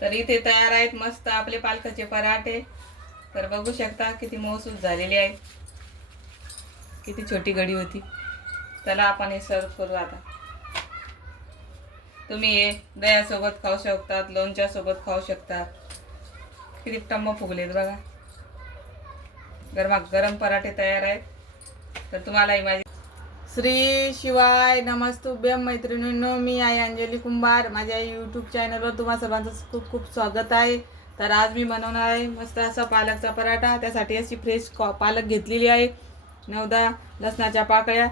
तर इथे तयार आहेत मस्त आपले पालकाचे पराठे। तर बघू शकता किती मऊसूत झालेले आहेत, किती छोटी घडी होती। चला आपण हे सर्व करू आता। तुम्ही हे दह्यासोबत खाऊ शकतात, लोणच्यासोबत खाऊ शकतात। किती टम्म फुगलेत बघा। गरमागरम पराठे तयार आहेत। तर तुम्हालाही माझी श्री शिवाय नमस्तुभ्यम मैत्रिणींनो, मी आहे अंजली कुंभार। माझ्या यूट्यूब चॅनलवर तुम्हा सर्वांचं खूप खूप स्वागत आहे। तर आज मी बनवणार आहे मस्त असा पालकचा पराठा। त्यासाठी अशी फ्रेश पालक घेतलेली आहे, 9-10 लसणाच्या पाकळ्या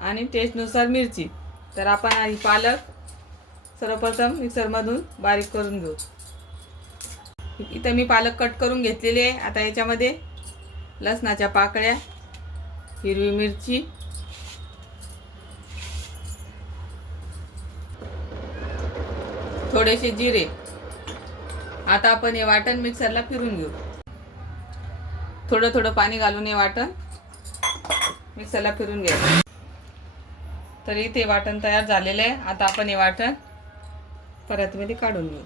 आणि टेस्टनुसार मिरची। तर आपण ही पालक सर्वप्रथम मिक्सरमधून बारीक करून घेऊ। इथे मी पालक कट करून घेतलेली आहे। आता याच्यामध्ये लसणाच्या पाकळ्या, हिरवी मिरची, थोडेसे जिरे। आता आपण हे वाटण मिक्सरला फिरून घेऊ। थोडं थोडं पाणी घालून हे वाटण मिक्सरला फिरून घ्यायचं। तर इथे वाटण तयार झालेलं आहे। आता आपण हे वाटण परातीमध्ये काढून घेऊ।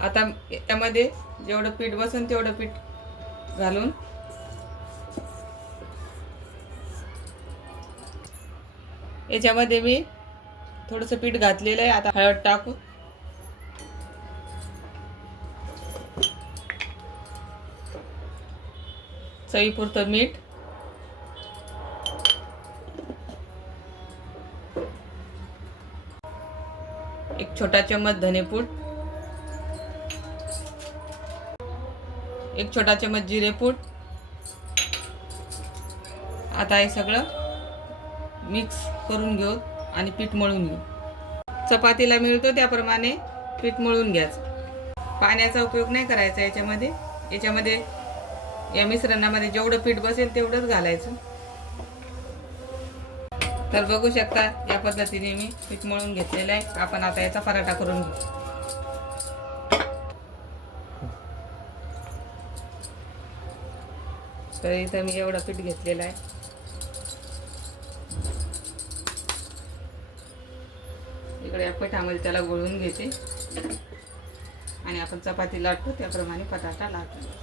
आता यामध्ये जेवढं पीठ बसेल तेवढं पीठ घालून याच्यामध्ये मी थोडंसं पीठ घातलेलं आहे। आता हळद टाकू, चवीपुरतं मीठ, एक छोटा चम्मच धनेपूड, एक छोटा चम्मच जिरेपूड। आता हे सगळं मिक्स करून घेऊ आणि पीठ मळून घेऊ। चपातीला मिळतो त्याप्रमाणे पीठ मळून घ्यायचं। पाण्याचा उपयोग नाही करायचा याच्यामध्ये या मिश्रणामध्ये जेवढं पीठ बसेल तेवढंच घालायचं। तर बघू शकता या पद्धतीने मी पीठ मळून घेतलेलं आहे। आपण आता याचा पराठा करून घेऊ। तर इथं मी एवढं पीठ घेतलेलं आहे। इकडे या पिठामध्ये त्याला गोळून घेते आणि आपण चपाती लाटतो त्याप्रमाणे पराठा लाटतो।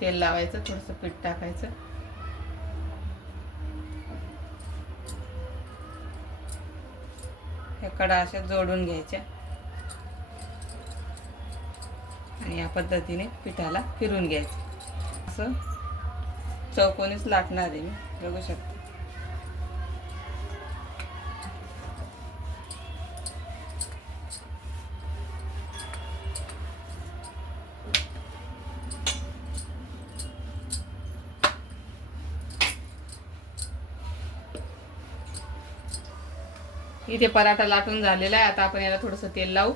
तेल लावायचं, थोडंसं पीठ टाकायचं, ह्या कडा अशा जोडून घ्यायच्या आणि या पद्धतीने पिठाला फिरून घ्यायचं। असं चौकोनीच लाटणार आहे मी, बघू शकता। इथे पराठा लाटून झालेला आहे। आता आपण याला थोडंसं तेल लावू,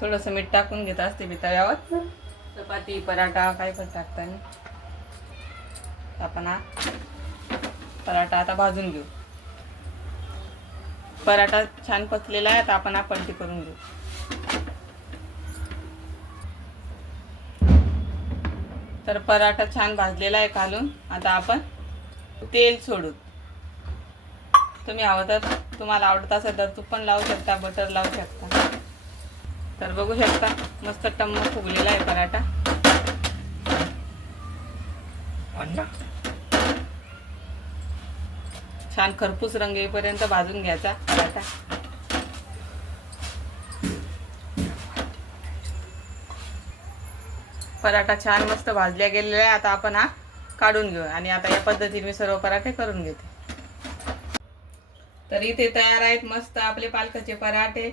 थोडंसं मीठ टाकून घेत असते मी तव्यावर। चपाती पराठा काय पण टाकताना आपण हा पराठा आता भाजून घेऊ। पराठा छान पकलेला आहे। आता आपण हा पलटी करून घेऊ। तर पराठा छान भाजलेला आहे घालून। आता आपण तेल सोडू। तुम्ही हवं तर तुम्हाला आवडत असेल तर तूप पण लावू शकता, बटर लावू शकता। तर बघू शकता मस्त टम्म फुगलेला आहे पराठा। छान खरपूस रंग येईपर्यंत भाजून घ्यायचा पराठा। पराठा छान मस्त भाजल्या गेलेला आहे। आता आपण हा काढून घेऊ आणि आता या पद्धतीने मी सर्व पराठे करून घेते। तर इथे तयार आहेत मस्त आपले पालकाचे पराठे।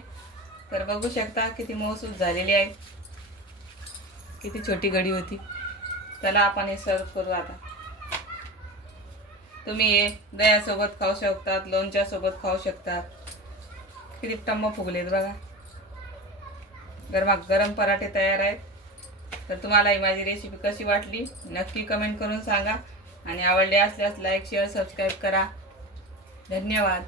तर बघू शकता किती मऊसूत झालेले आहेत, किती छोटी घडी होती। चला आपण हे सर्व करू आता। तुम्ही हे दह्यासोबत खाऊ शकतात, लोणच्यासोबत खाऊ शकतात। किती टम्म फुगलेत बघा। गरमागरम पराठे तयार आहेत। तर तुम्हाला ही माझी रेसिपी कशी वाटली नक्की कमेंट करून सांगा आणि आवडले असल्यास लाईक शेअर सबस्क्राईब करा। धन्यवाद।